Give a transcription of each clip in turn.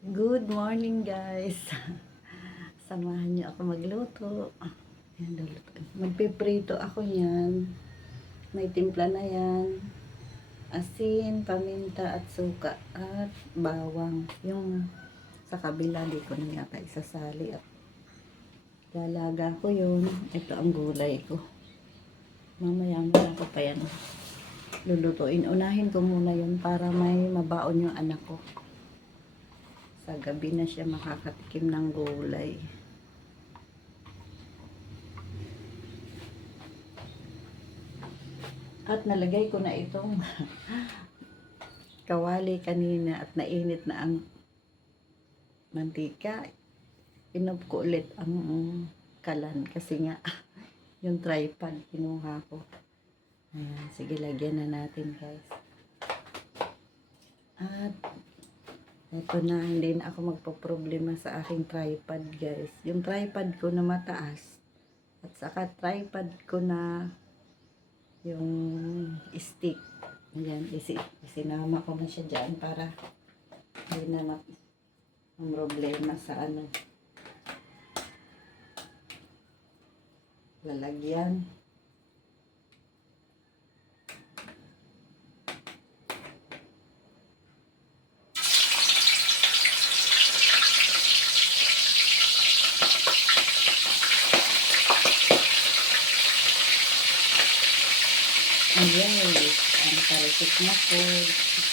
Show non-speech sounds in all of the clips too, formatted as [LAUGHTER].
Good morning guys. [LAUGHS] Samahan niyo ako magluto. Yan, luluto. Magpiprito ako yan. May timpla na yan. Asin, paminta at suka at bawang. Yung sa kabila di ko na yata isasali at lalaga ko yun. Ito ang gulay ko. Mamaya muna ko pa yan lulutuin. Unahin ko muna yun para may mabaon yung anak ko. Sa gabi na siya makakatikim ng gulay. At nalagay ko na itong [LAUGHS] kawali kanina at nainit na ang mantika. Inup ko ulit ang kalan kasi nga [LAUGHS] yung tripod kinuha ko. Ayan, sige lagyan na natin guys. At ito na, hindi na ako magpo-problema sa aking tripod guys. Yung tripod ko na mataas at saka tripod ko na yung stick. Ayan, isi, isinama ko na siya dyan para hindi na mat ang problema sa ano lalagyan. Ayan, ang parikit na food.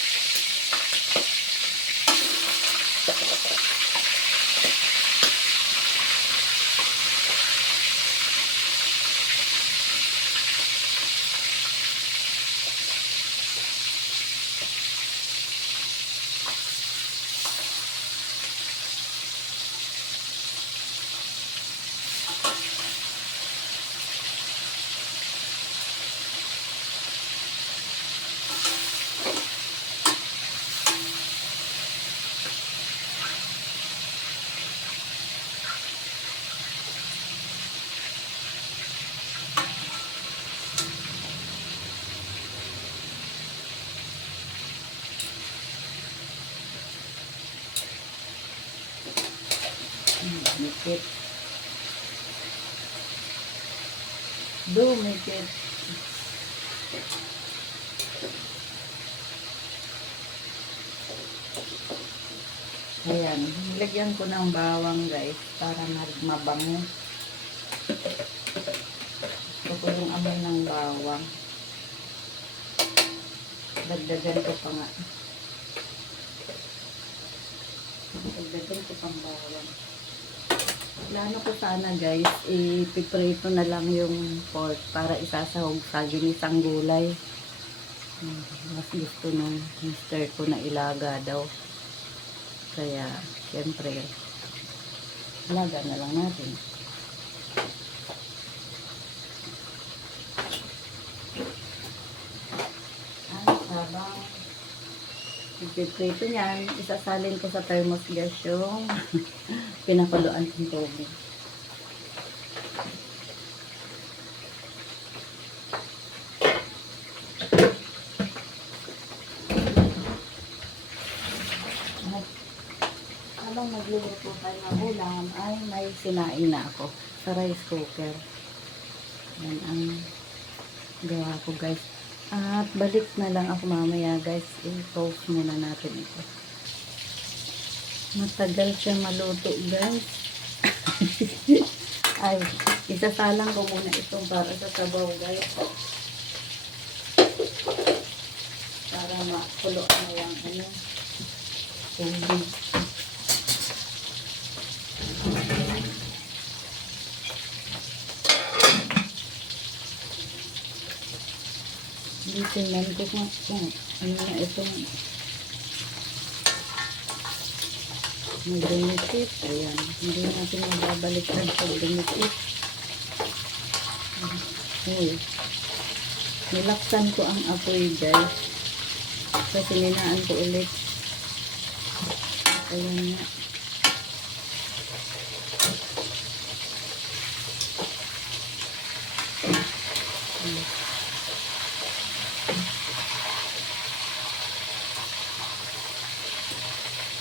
Dumikit. Dumikit. Ayan, nilagyan ko ng bawang guys para ma- mabango. Gusto ko yung amoy ng bawang. Dagdagan ko pa nga. Dagdagan ko pang bawang. Plano ko sana guys, ipiprito na lang yung pork para isasahog sa ginisang gulay. Hmm, Mas gusto nung mister ko na ilaga daw. Kaya, syempre, ilaga na lang natin. Ay, habang ipiprito niyan, isasalin ko sa thermos gas yung pinakuluan ng tubig. Habang nagluluto tayo ng ulam, ay may sinain na ako sa rice cooker. Yan ang gawa ko guys. At balik na lang ako mamaya guys. I-toast muna natin ito. Matagal siya maluto guys. [LAUGHS] Ay, isasalang ko muna ito para sa sabaw guys. Para makulo na yung ano, tubig. Hindi tingnan ko kung, kung ano na itong may dumikit. Ayan. Hindi natin mababalik ng pag dumikit. Uy. Nilaksan ko ang apoy guys. Kasi ninaan ko ulit. Ayan nga.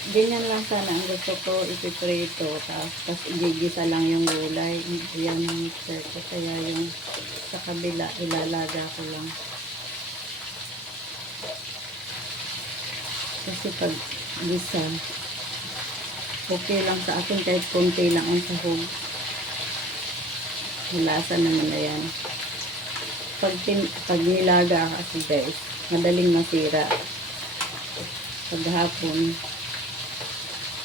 Ganyan lang sana ang gusto ko ipiprito. Tapos, tapos igigisa lang yung gulay. Yan ang mixer ko. Kaya yung sa kabila, ilalaga ko lang. Kasi pag gisa, okay lang sa akin kahit konti lang ang sahog. Malasa naman na yan. Pag, pag nilaga kasi guys, madaling masira. Pag hapon,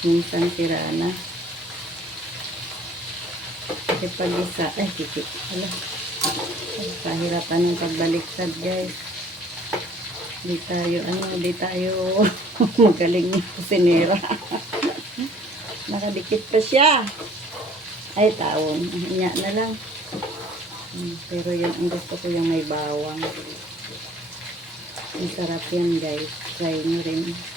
minsan sira na. Kasi pag isa, ay, kikik. Hala. Kahirapan ng pagbaliktad guys. Di tayo, ano, di tayo [LAUGHS] magaling na kusinera. [LAUGHS] Nakadikit pa siya. Ay, taon. Hinya na lang. Hmm, Pero yung ang gusto ko yung may bawang. Ang sarap yan guys. Try nyo rin.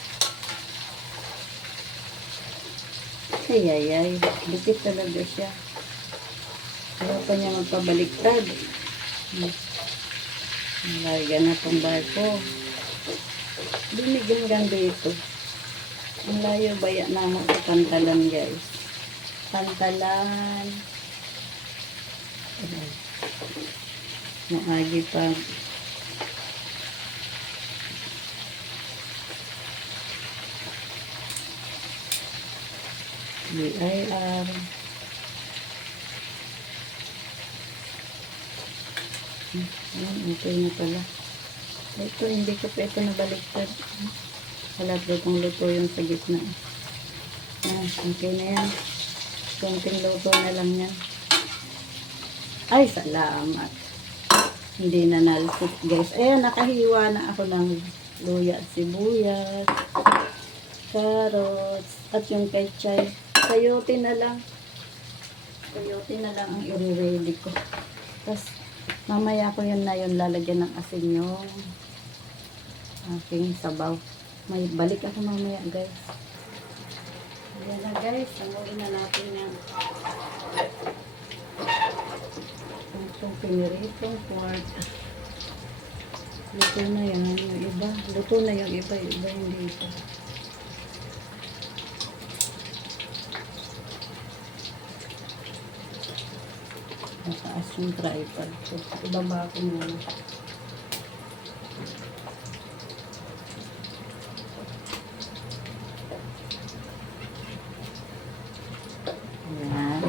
Ay, ay, ay. Dikit talaga siya. Ayaw pa niya magpabaliktad. Larga na tong barko. Binigyan ganda ito. Ang layo baya naman sa pantalan guys. Pantalan. Maagi pa. BIR. Ayan, okay na pala. Ito, hindi ko pa ito nabaliktad. Wala pa itong luto yung sa gitna. Ah, okay na yan. Kunting luto na lang yan. Ay, salamat. Hindi na nalsik, guys. Ayan, nakahiwa na ako ng luya at sibuyas, carrots, at yung kechay. Sayote na lang. Sayote na lang ang i-ready ko. Tapos, mamaya ko yun na yun lalagyan ng asin yung aking sabaw. May balik ako mamaya, guys. Ayan na, guys. Sanguin na natin yan. Itong piniritong pork. Luto na yan. Yung iba. Luto na yung iba. Yung iba hindi ito. Mataas yung tripod ko. Ibaba ko muna. Ayan.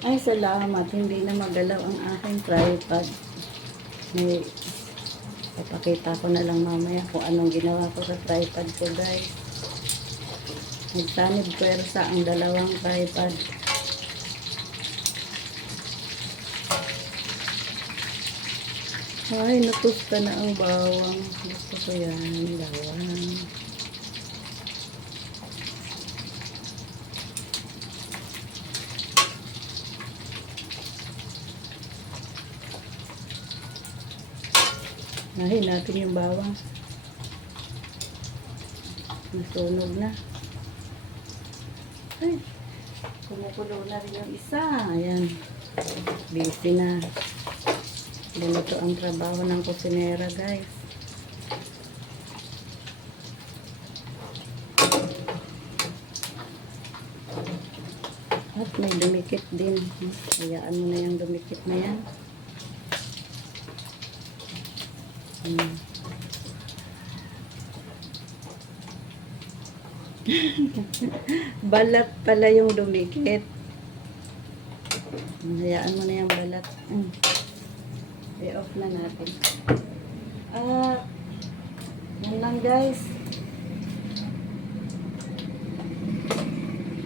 Ay, salamat. Hindi na magalaw ang aking tripod. May papakita ko na lang mamaya kung anong ginawa ko sa tripod ko, guys. Nagsanib pwersa ang dalawang tripod. Ay, natusta na ang bawang. Gusto ko yan, bawang. Nahin natin yung bawang. Nasunog na. Ay, kumukulo na rin yung isa. Ayan. Busy na. Ganito ang trabaho ng kusinera, guys. At may dumikit din. Hayaan mo na yung dumikit na yan. Hmm. [LAUGHS] balat pala yung dumikit. Hayaan mo na yung balat. Mm. I-off na natin. Ah, yan lang guys.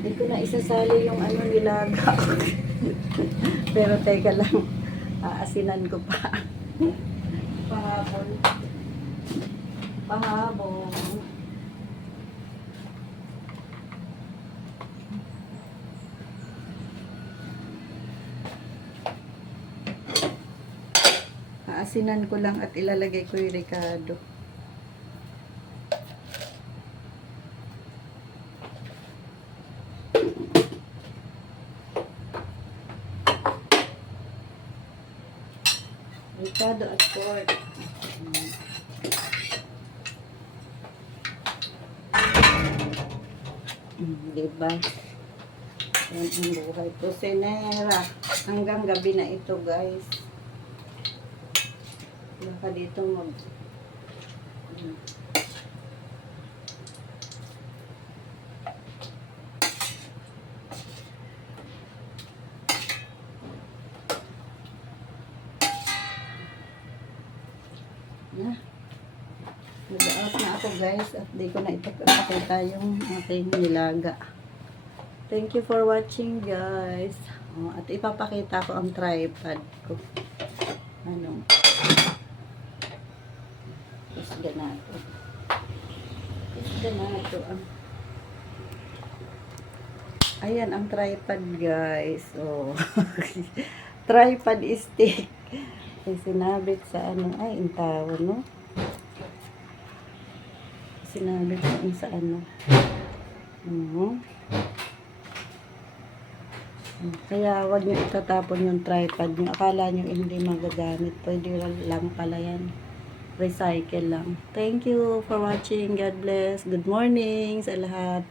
Hindi ko na isasali yung ano nilaga. [LAUGHS] Pero teka lang, aasinan ko pa. Pahabol. Pahabol. Aasinan ko lang at ilalagay ko yung Ricardo. Ricardo at pork. Diba? Yan ang buhay ko. Senera. Hanggang gabi na ito, guys. Baka dito mag... Mm. Na. Nag-out na ako guys at di ko na ipakita yung aking nilaga. Thank you for watching guys. Oh, at ipapakita ko ang tripod ko. Ano? Isda na ito. Isda na ito. Ah. Ayan ang tripod guys. Oh. [LAUGHS] tripod stick. Ay, sinabit sa ano. Ay, ang tawag no? Sinabit ko sa ano. Oo. Kaya wag niyo itatapon yung tripod niyo. Akala niyo hindi magagamit. Pwede lang pala yan. Recycle lang. Thank you for watching. God bless. Good morning sa lahat.